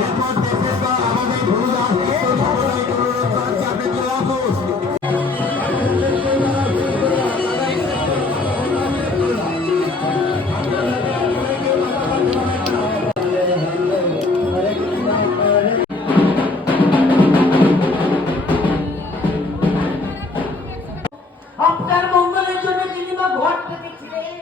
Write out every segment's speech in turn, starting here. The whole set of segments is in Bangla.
এরপর দেশের বা আমাদের ভূমিদান আপনি চলে আসুন। আপনার মঙ্গলের জন্য যিনি মা ঘর পেতেছিলেন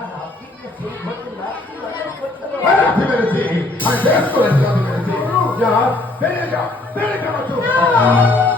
আর আপনি তো সেই ঘরকে লাঠি করতে লাঠি মেরেছি, আমি বেশ করেছি, লাঠি মেরেছি। যা, বেরিয়ে যাও, বেরিয়ে যাও।